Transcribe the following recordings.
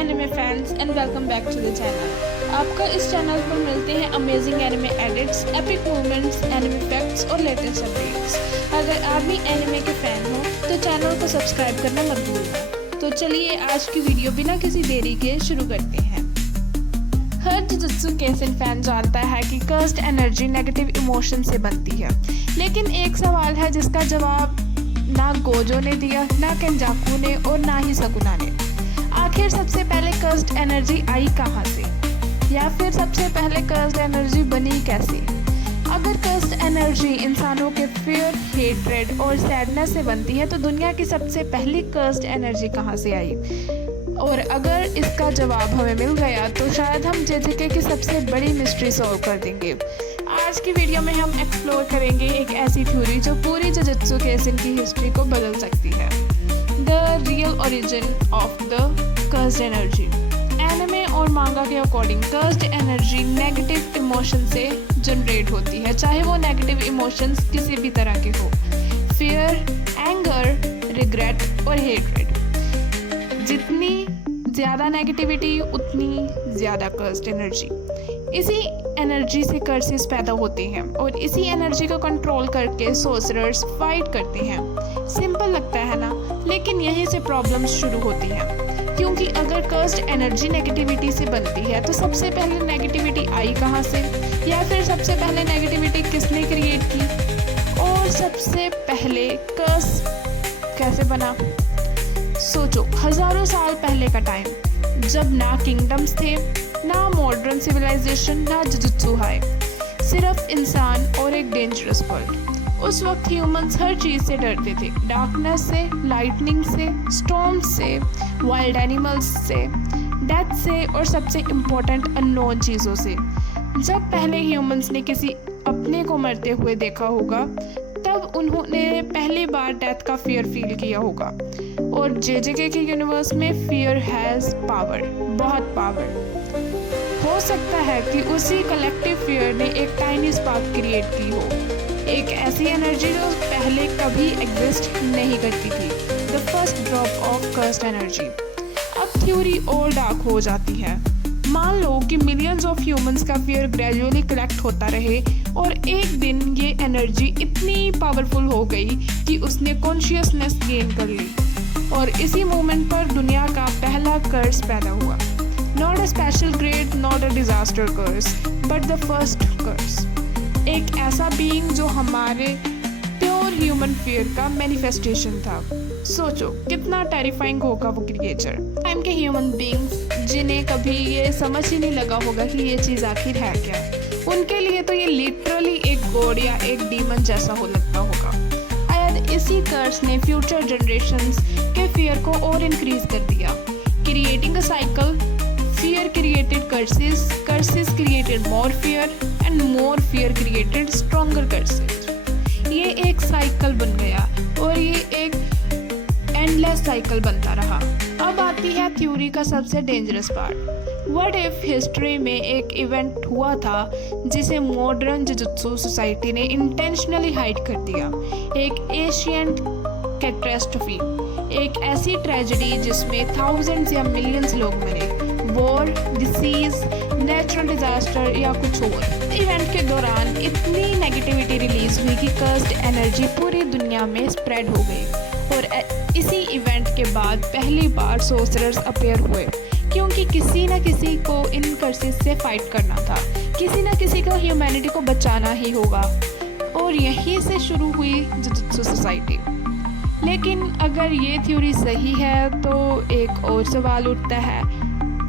Anime fans and welcome back to the channel. आपका इस channel पर मिलते हैं amazing anime edits, epic moments, anime facts और लेटेस्ट अपडेट्स। अगर आप भी एनिमे के फैन हो तो चैनल को सब्सक्राइब करना मत भूलना। तो चलिए आज की वीडियो बिना किसी देरी के शुरू करते हैं। हर जुजुत्सु काइसेन फैन जानता है कि कर्स्ड एनर्जी नेगेटिव इमोशन से बनती है, लेकिन एक सवाल है जिसका जवाब ना गोजो ने दिया, ना केंजाकू ने और ना ही सकुना ने। आखिर सबसे पहले कर्स्ड एनर्जी आई कहाँ से, या फिर सबसे पहले कर्स्ड एनर्जी बनी कैसे? अगर कर्स्ड एनर्जी इंसानों के फियर, हेट्रेड और सैडनेस से बनती है तो दुनिया की सबसे पहली कर्स्ड एनर्जी कहाँ से आई? और अगर इसका जवाब हमें मिल गया तो शायद हम जेजेके की सबसे बड़ी मिस्ट्री सॉल्व कर देंगे। आज की वीडियो में हम एक्सप्लोर करेंगे एक ऐसी थ्योरी जो पूरी जुजुत्सु काइसेन की हिस्ट्री को बदल सकती है, the real origin of the cursed energy. Anime और मांगा के according cursed energy negative emotion से जनरेट होती है, चाहे वो नेगेटिव इमोशंस किसी भी तरह के हो, फियर, एंगर, रिग्रेट और हेट्रेड। जितनी ज़्यादा नेगेटिविटी उतनी ज़्यादा कर्स्ड एनर्जी। इसी एनर्जी से कर्सेस पैदा होते हैं और इसी एनर्जी को कंट्रोल करके सोर्सरर्स फाइट करते हैं। सिंपल लगता है ना, लेकिन यहीं से प्रॉब्लम्स शुरू होती हैं, क्योंकि अगर कर्स्ड एनर्जी नेगेटिविटी से बनती है तो सबसे पहले नेगेटिविटी आई कहाँ से, या फिर सबसे पहले नेगेटिविटी किसने क्रिएट की, और सबसे पहले कर्स कैसे बना? सोचो, हजारों साल पहले का टाइम, जब ना किंगडम्स थे, ना मॉडर्न सिविलाइजेशन, ना जुजुत्सु हाई, सिर्फ इंसान और एक डेंजरस वर्ल्ड। उस वक्त ह्यूमंस हर चीज़ से डरते थे, डार्कनेस से, लाइटनिंग से, स्टॉर्म्स से, वाइल्ड एनिमल्स से, डेथ से और सबसे इम्पोर्टेंट अननोन चीज़ों से। जब पहले ह्यूमंस ने किसी अपने को मरते हुए देखा होगा तब उन्होंने पहली बार डेथ का फियर फील किया होगा। और जेजेके के यूनिवर्स में फियर हैज़ पावर, बहुत पावर। हो सकता है कि उसी कलेक्टिव फियर ने एक टाइनी स्पार्क क्रिएट की हो, एक ऐसी एनर्जी जो पहले कभी एग्जिस्ट नहीं करती थी, the first drop of cursed energy. अब थ्योरी और डार्क हो जाती है। मान लो कि मिलियंस ऑफ ह्यूमंस का फियर ग्रेजुअली कलेक्ट होता रहे और एक दिन ये एनर्जी इतनी पावरफुल हो गई कि उसने कॉन्शियसनेस गेन कर ली, और इसी मोमेंट पर दुनिया का पहला कर्स पैदा हुआ। Not a special grade, not a disaster curse, but the first curse. एक ऐसा बीइंग जो हमारे प्योर ह्यूमन फियर का मैनिफेस्टेशन था। सोचो कितना टेरिफाइंग होगा वो क्रिएचर। टाइम के ह्यूमन बीइंग्स जिन्हें कभी ये समझ ही नहीं लगा होगा कि ये चीज़ आखिर है क्या, उनके लिए तो ये लिटरली एक गॉड या एक डीमन जैसा हो लगता होगा। शायद इसी कर्स ने फ्यूचर जनरेशंस के फियर को और इंक्रीज कर दिया, creating a cycle. Fear created curses, curses created more fear, and more fear created stronger curses. ये एक साइकिल बन गया और ये एक एंडलेस साइकिल बनता रहा। अब आती है थ्योरी का सबसे dangerous part. What if history में एक इवेंट हुआ था जिसे मॉडर्न जुजुत्सु सोसाइटी ने इंटेंशनली हाइड कर दिया, एक एशियंट कैटास्ट्रोफी, एक ऐसी ट्रेजेडी जिसमें थाउजेंड्स या मिलियंस लोग मरे, वॉर, डिसीज, नेचुरल डिजास्टर या कुछ और। इवेंट के दौरान इतनी नेगेटिविटी रिलीज हुई कि कर्स्ड एनर्जी पूरी दुनिया में स्प्रेड हो गई, और इसी इवेंट के बाद पहली बार सोर्सरर्स अपीयर हुए, क्योंकि किसी न किसी को इन कर्सेस से फाइट करना था, किसी न किसी को ह्यूमैनिटी को बचाना ही होगा, और यहीं से शुरू हुई जुजुत्सु सोसाइटी। लेकिन अगर ये थ्योरी सही है तो एक और सवाल उठता है,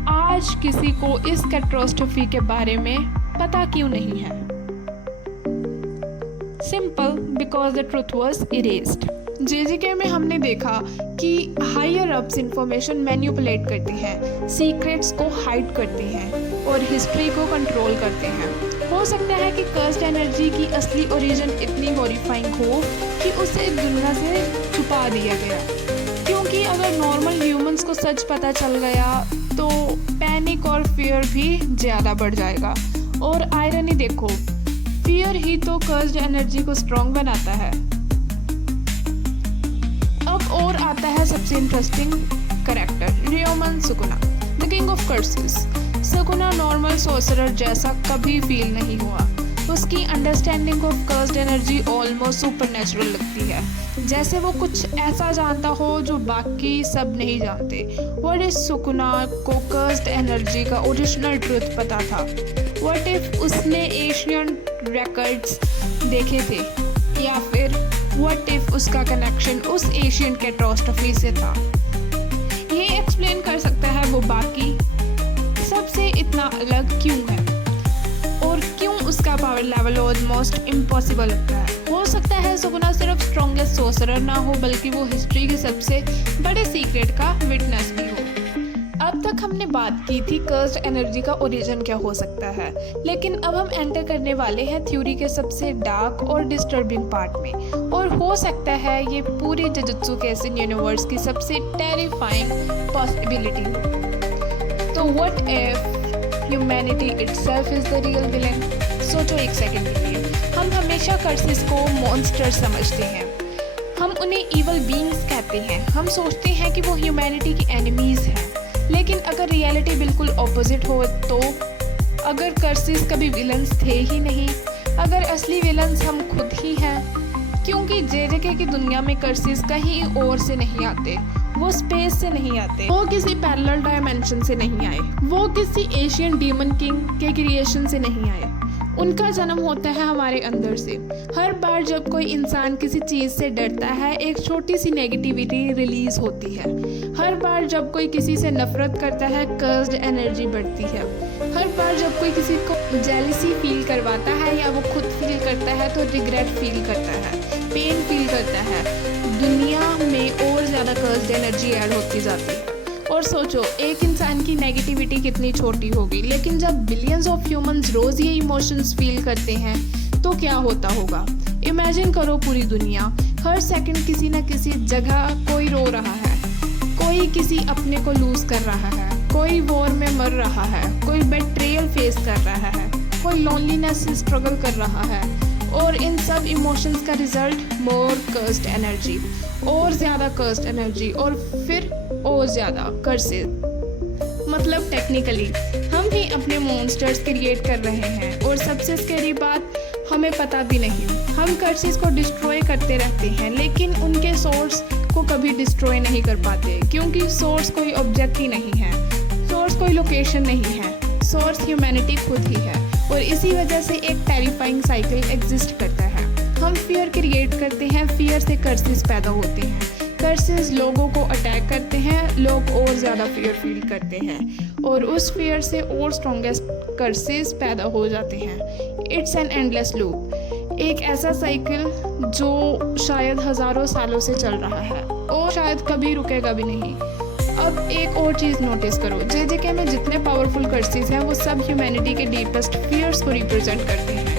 आज किसी को इस कैटास्ट्रोफी के बारे में पता क्यों नहीं है? Simple, because the truth was erased. जेजेके में हमने देखा कि हायर अप्स इंफॉर्मेशन मैनिपुलेट करती हैं, सीक्रेट्स को हाइड करती हैं और हिस्ट्री को कंट्रोल करते हैं। हो सकता है कि कर्स्ड एनर्जी की असली ओरिजिन इतनी हॉरिफाइंग हो कि उसे दुनिया से छुपा दिया गया, क्योंकि अगर नॉर्मल ह्यूमंस को सच पता चल गया तो पैनिक और फियर भी ज़्यादा बढ़ जाएगा। और आयरनी देखो, फियर ही तो कर्स्ड एनर्जी को स्ट्रॉन्ग बनाता है। अब और आता है सबसे interesting character, Ryomen Sukuna. The understanding of curses. Sukuna normal sorcerer जैसा कभी फील नहीं हुआ। उसकी understanding of cursed energy almost supernatural लगती है, जैसे वो कुछ ऐसा जानता हो जो बाकी सब नहीं जानते। व्हाट इफ सुकुना को कर्स्ड एनर्जी का ओरिजिनल ट्रुथ पता था? व्हाट इफ उसने एशियन रिकॉर्ड्स देखे थे? या फिर व्हाट इफ उसका कनेक्शन उस एशियन कैटास्ट्रॉफी से था? ये एक्सप्लेन कर सकता है वो बाकी सबसे इतना अलग क्यों है, और क्यों उसका पावर लेवल ऑलमोस्ट इम्पॉसिबल लगता है। हो सकता है सुकुना सिर्फ स्ट्रॉन्गेस्ट सोर्सरर ना हो, बल्कि वो हिस्ट्री के सबसे बड़े सीक्रेट का विटनेस भी हो। अब तक हमने बात की थी कर्स्ड एनर्जी का ओरिजिन क्या हो सकता है, लेकिन अब हम एंटर करने वाले हैं थ्योरी के सबसे डार्क और डिस्टर्बिंग पार्ट में, और हो सकता है ये पूरी जुजुत्सु कैसन यूनिवर्स की सबसे टेरिफाइंग पॉसिबिलिटी हो। तो what if humanity itself is the real villain? सोचो एक सेकंड के लिए। हम हमेशा कर्सेस को मॉन्स्टर समझते हैं, हम उन्हें इवल बीइंग्स कहते हैं, हम सोचते हैं कि वो ह्यूमैनिटी की एनिमीज हैं। लेकिन अगर रियलिटी बिल्कुल ऑपोजिट हो तो, अगर कर्सेस कभी विलन्स थे ही नहीं, अगर असली विलन्स हम खुद ही हैं, क्योंकि जेजेके की दुनिया में कर्सेस कहीं और से नहीं आते, वो स्पेस से नहीं आते, वो किसी पैरेलल डायमेंशन से नहीं आए, वो किसी एशियन डीमन किंग के क्रिएशन से नहीं आए। उनका जन्म होता है हमारे अंदर से। हर बार जब कोई इंसान किसी चीज़ से डरता है, एक छोटी सी नेगेटिविटी रिलीज होती है। हर बार जब कोई किसी से नफरत करता है, कर्स्ड एनर्जी बढ़ती है। हर बार जब कोई किसी को जेलसी फील करवाता है या वो खुद फील करता है, तो रिग्रेट फील करता है, पेन फील करता है, दुनिया में और ज़्यादा कर्स्ड एनर्जी ऐड होती जाती है। और सोचो, एक इंसान की नेगेटिविटी कितनी छोटी होगी, लेकिन जब बिलियंस ऑफ ह्यूमंस रोज़ ये इमोशंस फील करते हैं तो क्या होता होगा। इमेजिन करो पूरी दुनिया, हर सेकंड किसी न किसी जगह कोई रो रहा है, कोई किसी अपने को लूज कर रहा है, कोई वॉर में मर रहा है, कोई बेट्रेयल फेस कर रहा है, कोई लोनलीनेस से स्ट्रगल कर रहा है, और इन सब इमोशंस का रिजल्ट मोर कर्स्ड एनर्जी, और ज़्यादा कर्स्ड एनर्जी, और फिर और ज़्यादा कर्सेस। मतलब टेक्निकली हम ही अपने मॉन्स्टर्स क्रिएट कर रहे हैं, और सबसे स्कैरी बात, हमें पता भी नहीं। हम कर्सेस को डिस्ट्रॉय करते रहते हैं, लेकिन उनके सोर्स को कभी डिस्ट्रॉय नहीं कर पाते, क्योंकि सोर्स कोई ऑब्जेक्ट ही नहीं है, सोर्स कोई लोकेशन नहीं है, सोर्स ह्यूमैनिटी खुद ही है। और इसी वजह से एक टेरिफाइंग साइकिल एग्जिस्ट करता है। हम फियर क्रिएट करते हैं, फियर से कर्सेस पैदा होते हैं, कर्सेस लोगों को अटैक करते हैं, लोग और ज़्यादा फियर फील करते हैं, और उस फियर से और स्ट्रॉन्गेस्ट कर्सेस पैदा हो जाते हैं। इट्स एन एंडलेस लूप, एक ऐसा साइकिल जो शायद हज़ारों सालों से चल रहा है और शायद कभी रुकेगा भी नहीं। अब एक और चीज़ नोटिस करो, जेजेके में जितने पावरफुल कर्सेस हैं वो सब ह्यूमैनिटी के डीपेस्ट फियर्स को रिप्रेजेंट करते हैं।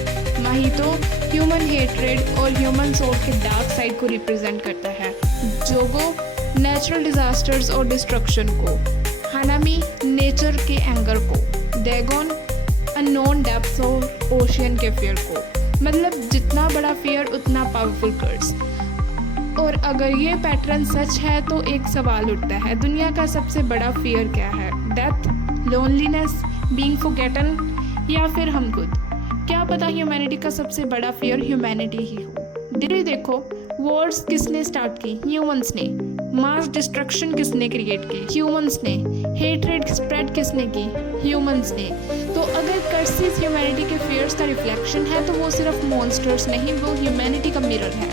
माहितो ह्यूमन हेट्रेड और ह्यूमन सोल के डार्क साइड को रिप्रेजेंट करता है, जोगो नेचुरल डिजास्टर्स और डिस्ट्रक्शन को, हानामी नेचर के एंगर को, डैगोन अननोन डेप्थ्स और ओशियन के फियर को। मतलब जितना बड़ा फियर उतना पावरफुल कर्स। और अगर ये पैटर्न सच है तो एक सवाल उठता है, दुनिया का सबसे बड़ा फियर क्या है? डेथ, लोनलीनेस, बीइंग फॉरगेटन, या फिर हम खुद? क्या पता ह्यूमैनिटी का सबसे बड़ा फियर ह्यूमैनिटी ही हो। डिग्री देखो, वॉर्स किसने स्टार्ट की? ह्यूमंस ने। मास डिस्ट्रक्शन किसने क्रिएट की? ह्यूमंस ने। हेट्रेड स्प्रेड किसने की? ह्यूमंस ने। तो अगर कर्सेस ह्यूमैनिटी के फियर्स का रिफ्लेक्शन है तो वो सिर्फ मॉन्स्टर्स नहीं, वो ह्यूमैनिटी का मिरर है।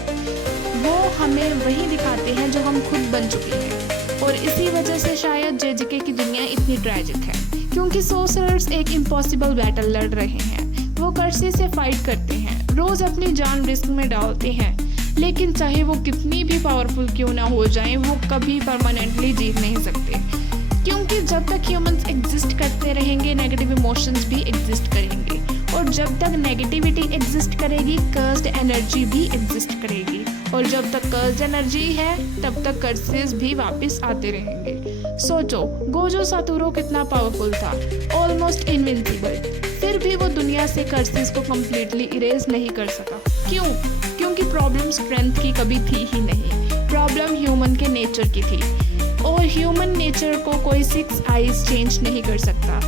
वो हमें वही दिखाते हैं जो हम खुद बन चुके हैं, और इसी वजह से शायद जेजेके की दुनिया इतनी ट्रैजिक है, क्योंकि सोर्सरर्स एक इम्पॉसिबल बैटल लड़ रहे हैं। वो कर्से से फाइट करते हैं, रोज़ अपनी जान रिस्क में डालते हैं, लेकिन चाहे वो कितनी भी पावरफुल क्यों ना हो जाएं, वो कभी परमानेंटली जीत नहीं सकते, क्योंकि जब तक ह्यूमंस एग्जिस्ट करते रहेंगे, नेगेटिव इमोशंस भी एग्जिस्ट करेंगे, और जब तक नेगेटिविटी एग्जिस्ट करेगी, कर्स्ड एनर्जी भी एग्जिस्ट करेगी, और जब तक कर्स्ड एनर्जी है तब तक कर्सेस भी वापस आते रहेंगे। सोचो, गोजो सातोरू कितना पावरफुल था, ऑलमोस्ट इनविंसिबल, फिर भी वो दुनिया से कर्सेस को कम्प्लीटली इरेज नहीं कर सका। क्यों? क्योंकि प्रॉब्लम स्ट्रेंथ की कभी थी ही नहीं, प्रॉब्लम ह्यूमन के नेचर की थी। और ह्यूमन नेचर को कोई 6 आइज चेंज नहीं कर सकता,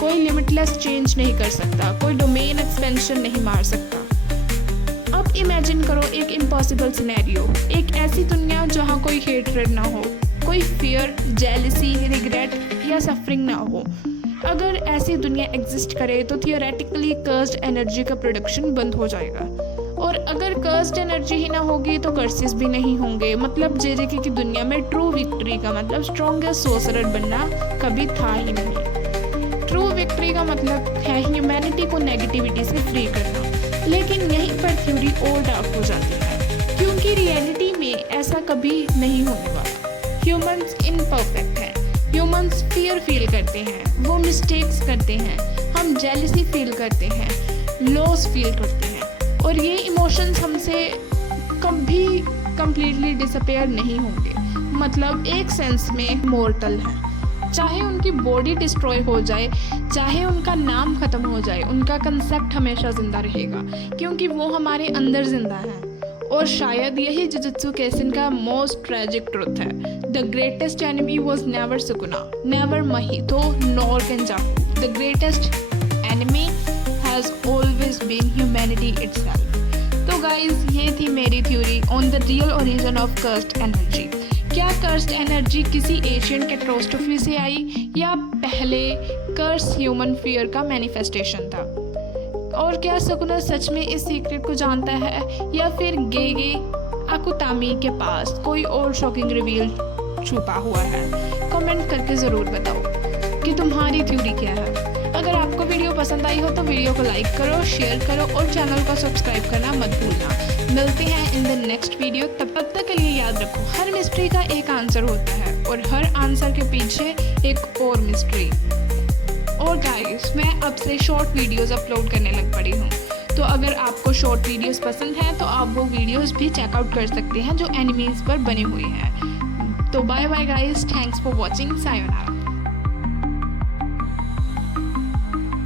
कोई लिमिटलेस चेंज नहीं कर सकता, कोई डोमेन एक्सपेंशन नहीं मार सकता। अब इमेजिन करो एक इम्पॉसिबल सिनेरियो, एक ऐसी दुनिया जहाँ कोई हेटरेड ना हो, कोई फियर, जेलसी, रिग्रेट या सफरिंग ना हो। अगर ऐसी दुनिया एग्जिस्ट करे तो थियोरेटिकली कर्स्ड एनर्जी का प्रोडक्शन बंद हो जाएगा, और अगर कर्स्ड एनर्जी ही ना होगी तो कर्सेस भी नहीं होंगे। मतलब जेजेके की दुनिया में ट्रू विक्ट्री का मतलब स्ट्रॉन्गेस्ट सोर्सरर बनना कभी था ही नहीं। ट्रू विक्ट्री का मतलब है ह्यूमैनिटी को नेगेटिविटी से फ्री करना। लेकिन यहीं पर थ्योरी और डार्क हो जाती है, क्योंकि रियलिटी में ऐसा कभी नहीं होने वाला। ह्यूमंस इम्परफेक्ट हैं, ह्यूमंस फियर फील करते हैं, वो मिस्टेक्स करते हैं, हम जेलसी फील करते हैं, लॉस फील करते हैं, और ये इमोशंस हमसे कभी कंप्लीटली डिसअपेयर नहीं होंगे। मतलब एक सेंस में मॉर्टल हैं। चाहे उनकी बॉडी डिस्ट्रॉय हो जाए, चाहे उनका नाम ख़त्म हो जाए, उनका कंसेप्ट हमेशा ज़िंदा रहेगा, क्योंकि वो हमारे अंदर ज़िंदा है। और शायद यही जुजुत्सु काइसेन का मोस्ट ट्रेजिक ट्रुथ है। The greatest enemy was never Sukuna, never Mahito, nor Kenjaku. The greatest enemy has always been humanity itself. तो गाइज, ये थी मेरी theory on the real origin of cursed energy. क्या cursed energy किसी Asian catastrophe से आई, या पहले कर्स ह्यूमन फियर का मैनिफेस्टेशन था? और क्या सुकुना सच में इस सीक्रेट को जानता है, या फिर गेगे अकुतामी के पास कोई और शॉकिंग रिवील छुपा हुआ है? कमेंट करके ज़रूर बताओ कि तुम्हारी थ्योरी क्या है। अगर आपको वीडियो पसंद आई हो तो वीडियो को लाइक करो, शेयर करो और चैनल को सब्सक्राइब करना मत भूलना। मिलते हैं इन द नेक्स्ट वीडियो। तब तक के लिए याद रखो, हर मिस्ट्री का एक आंसर होता है, और हर आंसर के पीछे एक और मिस्ट्री। और गाइस, मैं अब से शॉर्ट वीडियोस अपलोड करने लग पड़ी हूँ, तो अगर आपको शॉर्ट वीडियोस पसंद हैं तो आप वो वीडियोस भी चेकआउट कर सकते हैं जो एनिमीज़ पर बने हुए हैं। तो bye bye guys, thanks for watching, sayonara.